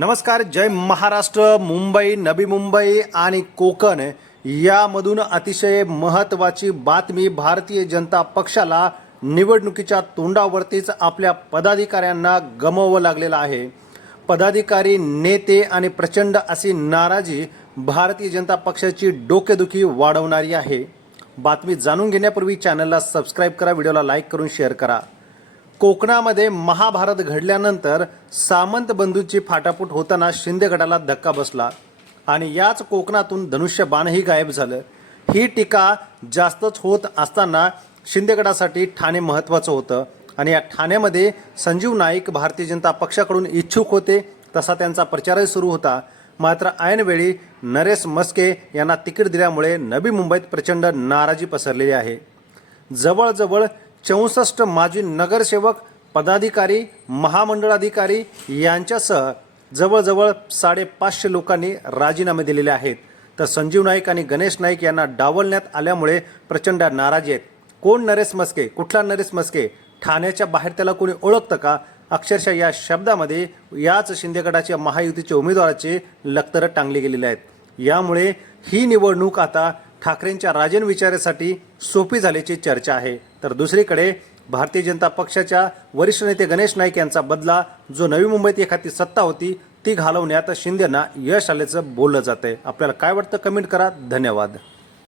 नमस्कार जय महाराष्ट्र मुंबई नवी मुंबई आणि कोकण. यामधून अतिशय महत्त्वाची बातमी भारतीय जनता पक्षाला निवडणुकीच्या तोंडावरतीच आपल्या पदाधिकाऱ्यांना गमवावं लागलेलं आहे. पदाधिकारी नेते आणि प्रचंड अशी नाराजी भारतीय जनता पक्षाची डोकेदुखी वाढवणारी आहे. बातमी जाणून घेण्यापूर्वी चॅनलला सबस्क्राईब करा व्हिडिओला लाईक करून शेअर करा. कोकणामध्ये महाभारत घडल्यानंतर सामंत बंधूंची फाटाफूट होताना शिंदे गटाला धक्का बसला आणि याच कोकणातून धनुष्यबाणही गायब झालं. ही टीका जास्तच होत असताना शिंदे गटासाठी ठाणे महत्त्वाचं होतं. आणि या ठाण्यामध्ये संजीव नाईक भारतीय जनता पक्षाकडून इच्छुक होते तसा त्यांचा प्रचारही सुरू होता. मात्र ऐनवेळी नरेश मस्के यांना तिकीट दिल्यामुळे नवी मुंबईत प्रचंड नाराजी पसरलेली आहे. जवळजवळ चौसष्ट माजी नगरसेवक पदाधिकारी महामंडळाधिकारी यांच्यासह जवळजवळ साडेपाचशे लोकांनी राजीनामे दिलेले आहेत. तर संजीव नाईक आणि गणेश नाईक यांना डावलण्यात आल्यामुळे प्रचंड नाराजी आहेत. कोण नरेश मस्के कुठला नरेश मस्के ठाण्याच्या बाहेर त्याला कोणी ओळखतं का? अक्षरशः या शब्दामध्ये याच शिंदे गटाच्या महायुतीच्या उमेदवाराचे लखतरं टांगले गेलेले आहेत. यामुळे ही निवडणूक आता ठाकरेंच्या राजन विचारासाठी सोपी झाल्याची चर्चा आहे. तर दुसरीकडे भारतीय जनता पक्षाच्या वरिष्ठ नेते गणेश नाईक यांचा बदला जो नवी मुंबईत एखादी सत्ता होती ती घालवण्यात शिंदेना यश आल्याचं बोललं जातंय. आपल्याला काय वाटतं? कमेंट करा. धन्यवाद.